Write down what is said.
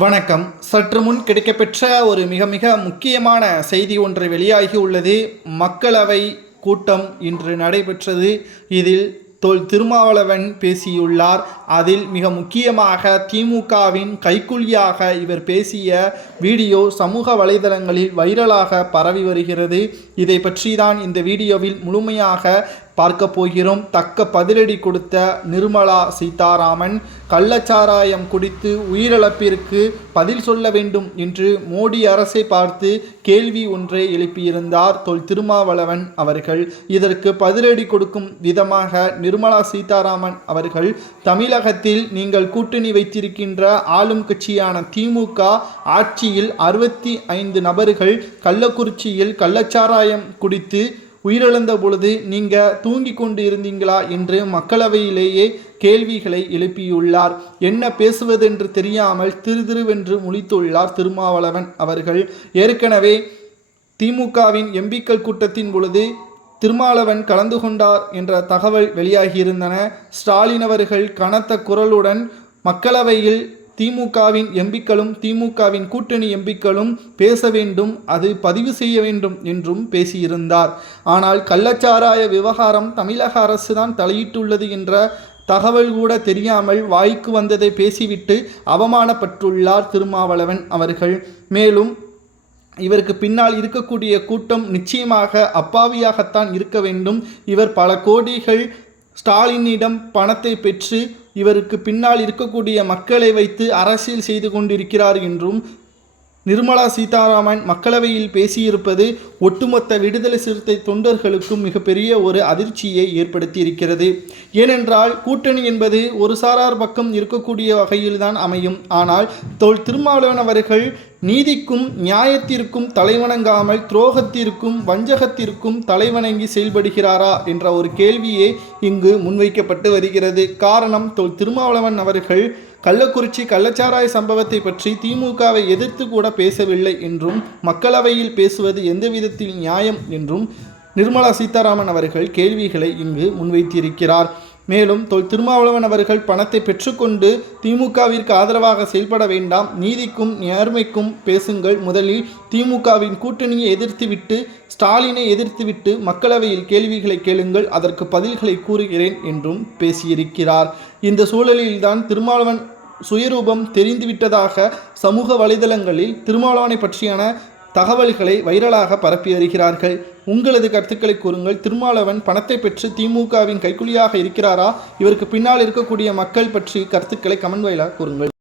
வணக்கம். சற்று முன் கிடைக்கப்பெற்ற ஒரு மிக மிக முக்கியமான செய்தி ஒன்று வெளியாகி உள்ளது. மக்களவை கூட்டம் இன்று நடைபெற்றது. இதில் திருமாவளவன் பேசியுள்ளார். அதில் மிக முக்கியமாக திமுகவின் கைக்கூலியாக இவர் பேசிய வீடியோ சமூக வலைதளங்களில் வைரலாக பரவி வருகிறது. இதை பற்றி தான் இந்த வீடியோவில் முழுமையாக பார்க்க போகிறோம். தக்க பதிலடி கொடுத்த நிர்மலா சீதாராமன் கள்ளச்சாராயம் குடித்து உயிரிழப்பிற்கு பதில் சொல்ல வேண்டும் என்று மோடி அரசை பார்த்து கேள்வி ஒன்றை எழுப்பியிருந்தார் திருமாவளவன் அவர்கள். இதற்கு பதிலடி கொடுக்கும் விதமாக நிர்மலா சீதாராமன் அவர்கள், தமிழகத்தில் நீங்கள் கூட்டணி வைத்திருக்கின்ற ஆளும் கட்சியான திமுக ஆட்சியில் 65 நபர்கள் கள்ளக்குறிச்சியில் கள்ளச்சாராயம் குடித்து உயிரிழந்த பொழுது நீங்கள் தூங்கி கொண்டு இருந்தீங்களா என்று மக்களவையிலேயே கேள்விகளை எழுப்பியுள்ளார். என்ன பேசுவதென்று தெரியாமல் திருவென்று முழித்துள்ளார் திருமாவளவன் அவர்கள். ஏற்கனவே திமுகவின் எம்பிக்கள் கூட்டத்தின் பொழுது திருமாவளவன் கலந்து கொண்டார் என்ற தகவல் வெளியாகியிருந்தன. ஸ்டாலின் அவர்கள் கனத்த குரலுடன் மக்களவையில் திமுகவின் எம்பிக்களும் திமுகவின் கூட்டணி எம்பிக்களும் பேச வேண்டும், அது பதிவு செய்ய வேண்டும் என்றும் பேசியிருந்தார். ஆனால் கள்ளச்சாராய விவகாரம் தமிழக அரசு தான் தலையிட்டுள்ளது என்ற தகவல் கூட தெரியாமல் வாய்க்கு வந்ததை பேசிவிட்டு அவமானப்பட்டுள்ளார் திருமாவளவன் அவர்கள். மேலும் இவருக்கு பின்னால் இருக்கக்கூடிய கூட்டம் நிச்சயமாக அப்பாவியாகத்தான் இருக்க வேண்டும். இவர் பல கோடிகள் ஸ்டாலினிடம் பணத்தை பெற்று இவருக்கு பின்னால் இருக்கக்கூடிய மக்களை வைத்து அரசியல் செய்து கொண்டிருக்கிறார் என்றும் நிர்மலா சீதாராமன் மக்களவையில் பேசியிருப்பது ஒட்டுமொத்த விடுதலை சிறுத்தை தொண்டர்களுக்கும் மிகப்பெரிய ஒரு அதிர்ச்சியை ஏற்படுத்தி இருக்கிறது. ஏனென்றால் கூட்டணி என்பது ஒரு சாரார் பக்கம் இருக்கக்கூடிய வகையில்தான் அமையும். ஆனால் திருமாவளவன் அவர்கள் நீதிக்கும் நியாயத்திற்கும் தலைவணங்காமல் துரோகத்திற்கும் வஞ்சகத்திற்கும் தலைவணங்கி செயல்படுகிறாரா என்ற ஒரு கேள்வியே இங்கு முன்வைக்கப்பட்டு வருகிறது. காரணம், திருமாவளவன் அவர்கள் கள்ளக்குறிச்சி கள்ளச்சாராய சம்பவத்தை பற்றி திமுகவை எதிர்த்து கூட பேசவில்லை என்றும் மக்களவையில் பேசுவது எந்த விதத்தில் நியாயம் என்றும் நிர்மலா சீதாராமன் அவர்கள் கேள்விகளை இங்கு முன்வைத்திருக்கிறார். மேலும் திருமாவளவன் அவர்கள் பணத்தை பெற்றுக்கொண்டு திமுகவிற்கு ஆதரவாக செயல்பட வேண்டாம், நீதிக்கும் நேர்மைக்கும் பேசுங்கள், முதலில் திமுகவின் கூட்டணியை எதிர்த்துவிட்டு ஸ்டாலினை எதிர்த்துவிட்டு மக்களவையில் கேள்விகளை கேளுங்கள், அதற்கு பதில்களை கூறுகிறேன் என்றும் பேசியிருக்கிறார். இந்த சூழலில்தான் திருமாவளவன் சுயரூபம் தெரிந்துவிட்டதாக சமூக வலைதளங்களில் திருமாவளவனை பற்றியான தகவல்களை வைரலாக பரப்பி வருகிறார்கள். உங்களது கருத்துக்களை கூறுங்கள். திருமாவளவன் பணத்தை பெற்று திமுகவின் கைக்கூலியாக இருக்கிறாரா? இவருக்கு பின்னால் இருக்கக்கூடிய மக்கள் பற்றி கருத்துக்களை கமெண்ட் வாயிலாக கூறுங்கள்.